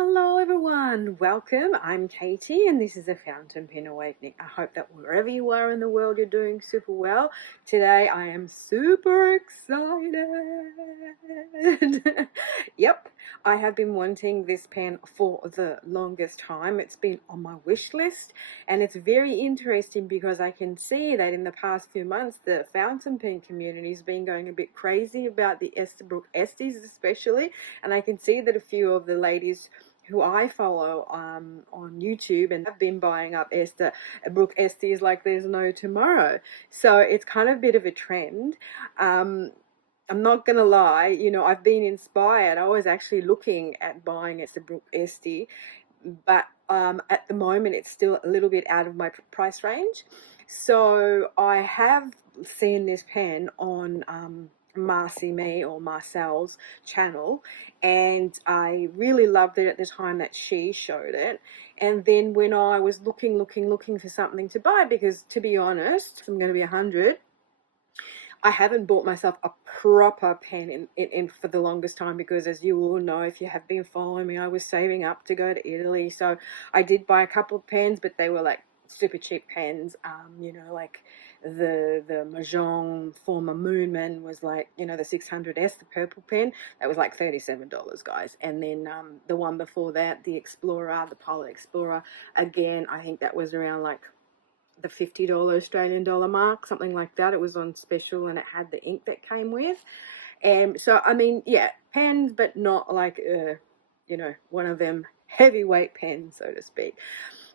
Hello everyone, welcome. I'm Katie and this is a Fountain Pen Awakening. I hope that wherever you are in the world you're doing super well. Today I am super excited. Yep, I have been wanting this pen for the longest time. It's been on my wish list and it's very interesting because I can see that in the past few months the fountain pen community has been going a bit crazy about the Esterbrook Esties especially, and I can see that a few of the ladies who I follow on YouTube and have been buying up Esterbrook Esties like there's no tomorrow. So it's kind of a bit of a trend. I'm not gonna lie, I've been inspired. I was actually looking at buying Esterbrook Estie, but at the moment it's still a little bit out of my price range. So I have seen this pen on Marcy Me or Marcel's channel, and I really loved it at the time that she showed it. And then when I was looking for something to buy, because to be honest, I'm going to be 100, I haven't bought myself a proper pen in for the longest time, because as you all know, if you have been following me, I was saving up to go to Italy. So I did buy a couple of pens, but they were like super cheap pens, like the Mahjong former Moonman was like, the 600S, the purple pen, that was like $37, guys. And then the one before that, the Explorer, the Polar Explorer, again, I think that was around like the $50 Australian dollar mark, something like that. It was on special and it had the ink that came with. And so, I mean, yeah, pens, but not like, one of them heavyweight pens, so to speak.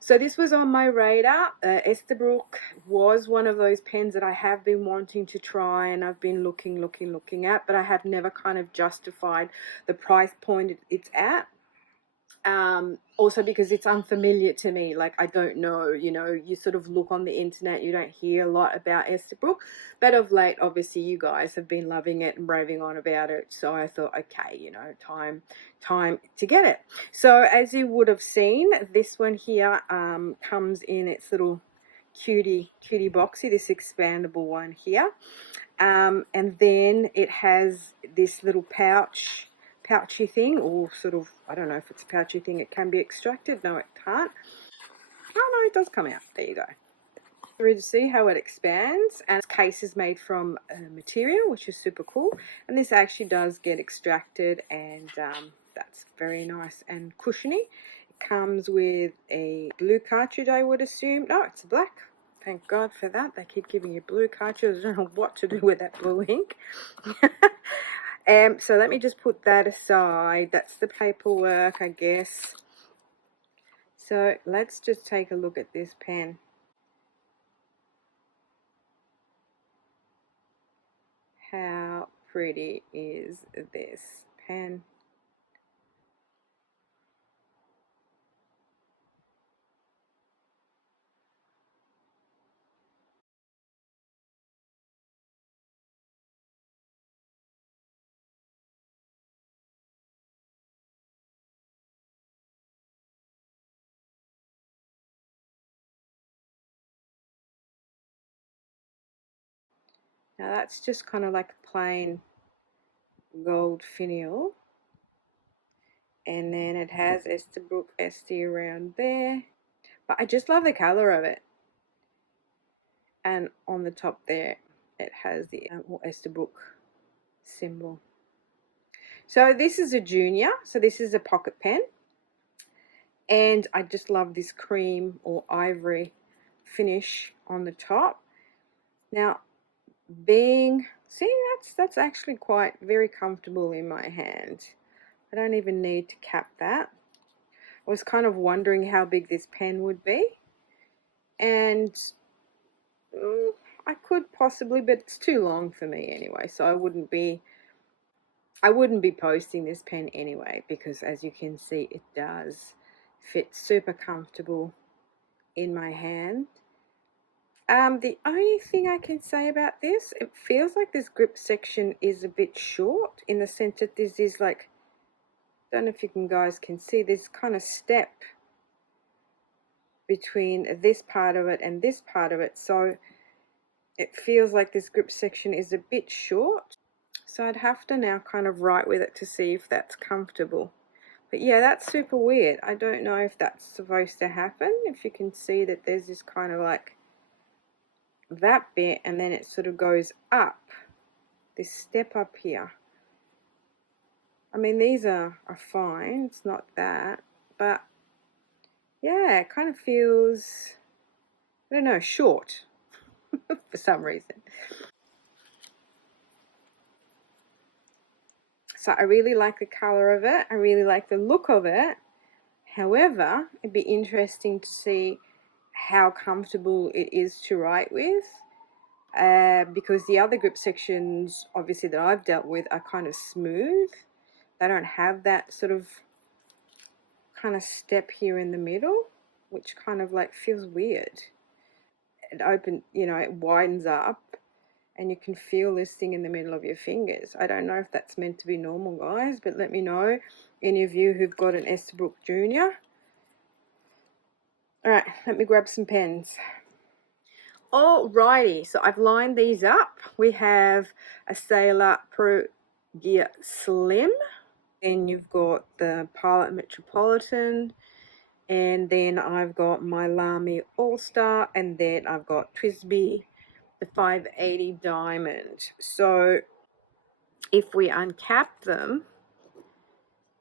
So this was on my radar. Esterbrook was one of those pens that I have been wanting to try, and I've been looking at, but I have never kind of justified the price point it's at. Also because it's unfamiliar to me. Like, I don't know, you sort of look on the internet, you don't hear a lot about Esterbrook, but of late, obviously, you guys have been loving it and raving on about it. So I thought, okay, time to get it. So as you would have seen, this one here comes in its little cutie boxy, this expandable one here, and then it has this little pouchy thing, or sort of, I don't know if it's a pouchy thing. It can be extracted. No, it can't. Oh no, it does come out. There you go. Ready to see how it expands, and its case is made from material, which is super cool. And this actually does get extracted, and that's very nice and cushiony. It comes with a blue cartridge, I would assume. No, it's black. Thank God for that. They keep giving you blue cartridges. I don't know what to do with that blue ink. So let me just put that aside. That's the paperwork, I guess. So let's just take a look at this pen. How pretty is this pen? Now that's just kind of like a plain gold finial, and then it has Esterbrook Estie around there, but I just love the color of it. And on the top there it has the Esterbrook symbol. So this is a junior, so this is a pocket pen, and I just love this cream or ivory finish on the top. Now, that's actually quite very comfortable in my hand. I don't even need to cap that. I was kind of wondering how big this pen would be, and I could possibly, but it's too long for me anyway, so I wouldn't be posting this pen anyway, because as you can see, it does fit super comfortable in my hand. The only thing I can say about this, it feels like this grip section is a bit short, in the sense that this is like, don't know if you guys can see this kind of step between this part of it and this part of it, so it feels like this grip section is a bit short. So I'd have to now kind of write with it to see if that's comfortable. But yeah, that's super weird. I don't know if that's supposed to happen. If you can see that there's this kind of like that bit and then it sort of goes up, this step up here. I mean, these are fine, it's not that, but yeah, it kind of feels, I don't know, short for some reason. So I really like the color of it. I really like the look of it. However, it'd be interesting to see how comfortable it is to write with, because the other grip sections, obviously, that I've dealt with are kind of smooth. They don't have that sort of kind of step here in the middle, which kind of like feels weird. It it widens up and you can feel this thing in the middle of your fingers. I don't know if that's meant to be normal, guys, but let me know, any of you who've got an Esterbrook JR. All right, let me grab some pens. Alrighty, so I've lined these up. We have a Sailor Pro Gear Slim. Then you've got the Pilot Metropolitan. And then I've got my Lamy All-Star. And then I've got Twisby, the 580 Diamond. So if we uncap them,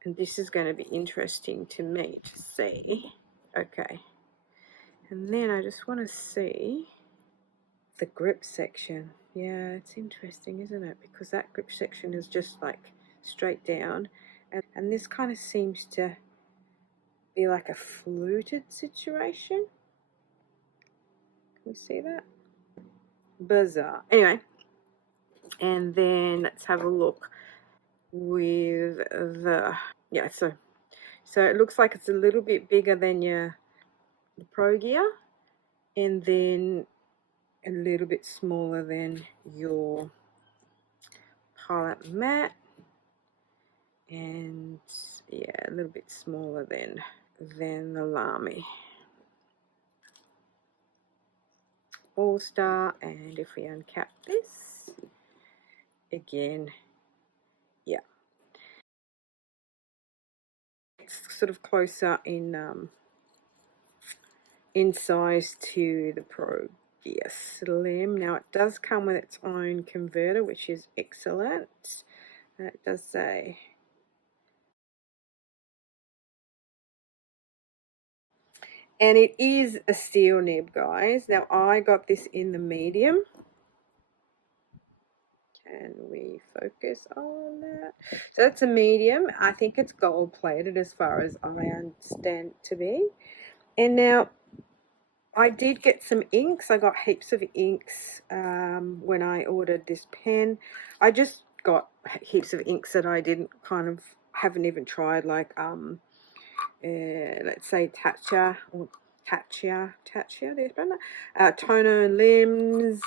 and this is going to be interesting to me to see. Okay. And then I just want to see the grip section. Yeah, it's interesting, isn't it? Because that grip section is just like straight down, and this kind of seems to be like a fluted situation. Can you see that? Bizarre. Anyway, and then let's have a look with the, yeah, so it looks like it's a little bit bigger than the Pro Gear, and then a little bit smaller than your Pilot Matte, and yeah, a little bit smaller than the Lamy All-Star. And if we uncap this again, yeah, it's sort of closer in size to the Pro Gear Slim. Now it does come with its own converter, which is excellent. It does say, and it is a steel nib, guys. Now I got this in the medium. Can we focus on that? So that's a medium. I think it's gold plated as far as I understand to be. And now I did get some inks. I got heaps of inks when I ordered this pen. I just got heaps of inks that I haven't even tried, like let's say Tatcha or Tatcha, Toner Limbs,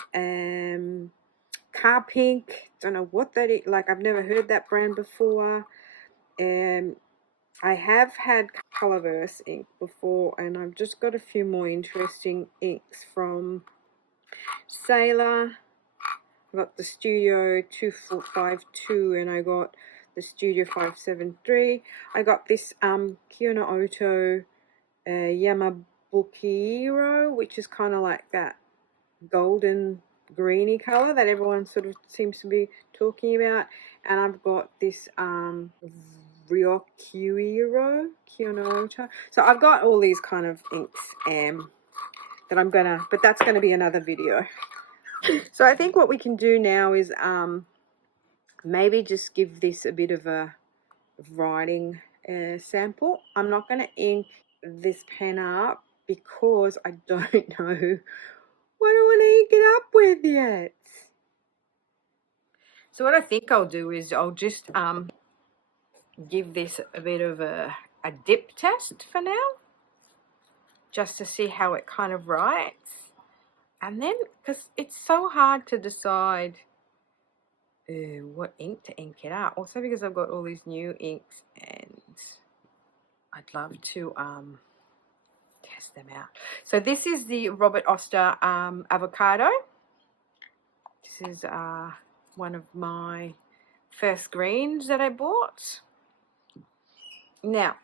Car Pink. Don't know what that is. Like, I've never heard that brand before. I have had Colorverse ink before, and I've just got a few more interesting inks from Sailor. I got the Studio 2452, and I got the Studio 573. I got this Kiona Oto Yamabukiro, which is kind of like that golden greeny color that everyone sort of seems to be talking about. And I've got this Ryokuiro Kyonoto. So I've got all these kind of inks that I'm gonna, but that's gonna be another video. So I think what we can do now is maybe just give this a bit of a writing sample. I'm not gonna ink this pen up because I don't know what I want to ink it up with yet. So what I think I'll do is I'll just give this a bit of a dip test for now, just to see how it kind of writes. And then, because it's so hard to decide what ink to ink it up, also because I've got all these new inks and I'd love to test them out. So this is the Robert Oster Avocado. This is one of my first greens that I bought. Now,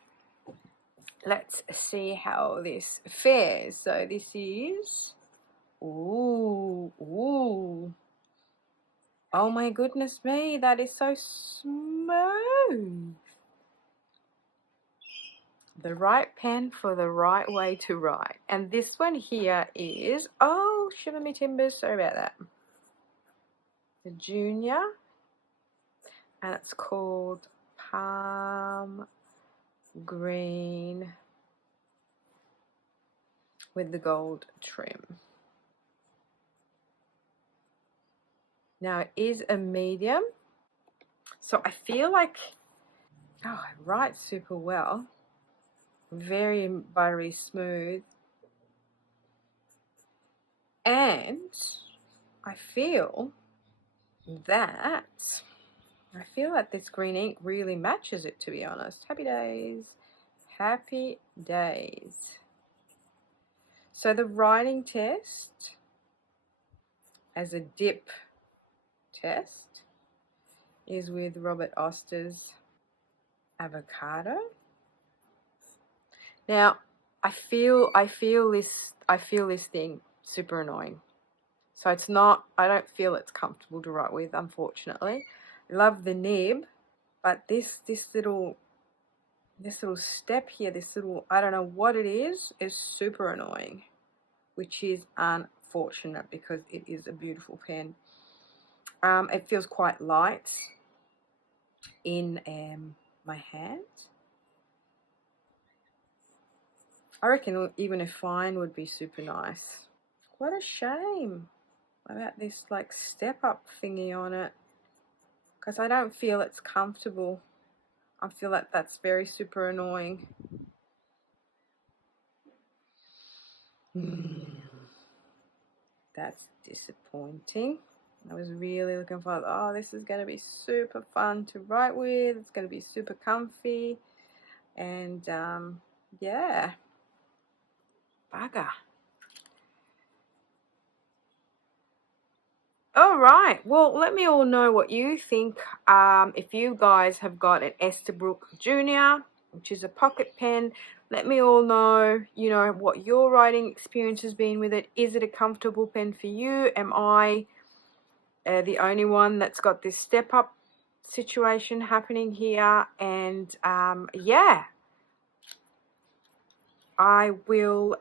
let's see how this fares. So this is, ooh, ooh. Oh my goodness me, that is so smooth. The right pen for the right way to write. And this one here is, oh, shiver me timbers, sorry about that. The Junior, and it's called Palm Green with the gold trim. Now it is a medium, so I feel like, oh, it writes super well. Very buttery smooth. And I feel that this green ink really matches it, to be honest. Happy days. Happy days. So the writing test as a dip test is with Robert Oster's Avocado. Now, I feel this thing super annoying. So it's not, I don't feel it's comfortable to write with, unfortunately. I love the nib, but this little step here, this little, I don't know what it is super annoying, which is unfortunate because it is a beautiful pen. It feels quite light in my hand. I reckon even a fine would be super nice. What a shame about this like step up thingy on it, because I don't feel it's comfortable. I feel like that's very super annoying. That's disappointing. I was really looking for, oh, this is going to be super fun to write with. It's going to be super comfy. And yeah, bugger. All right, well, let me all know what you think. If you guys have got an Esterbrook JR, which is a pocket pen, let me all know, you know, what your writing experience has been with it. Is it a comfortable pen for you? Am I the only one that's got this step up situation happening here? And yeah, I will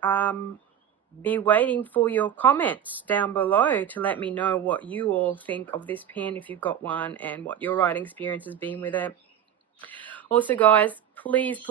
be waiting for your comments down below to let me know what you all think of this pen if you've got one, and what your writing experience has been with it. Also guys, please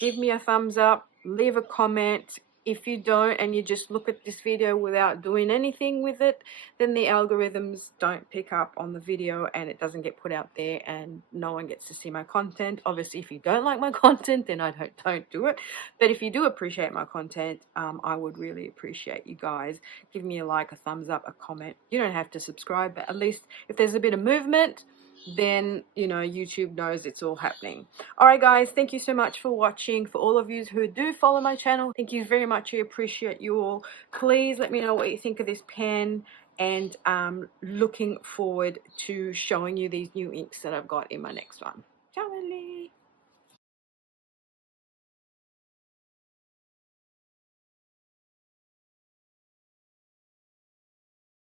give me a thumbs up, leave a comment. If you don't, and you just look at this video without doing anything with it, then the algorithms don't pick up on the video and it doesn't get put out there and no one gets to see my content. Obviously, if you don't like my content, then I don't do it. But if you do appreciate my content, I would really appreciate you guys give me a like, a thumbs up, a comment. You don't have to subscribe, but at least if there's a bit of movement, then, you know, YouTube knows it's all happening. Alright guys, thank you so much for watching. For all of you who do follow my channel, thank you very much. I appreciate you all. Please let me know what you think of this pen, and looking forward to showing you these new inks that I've got in my next one.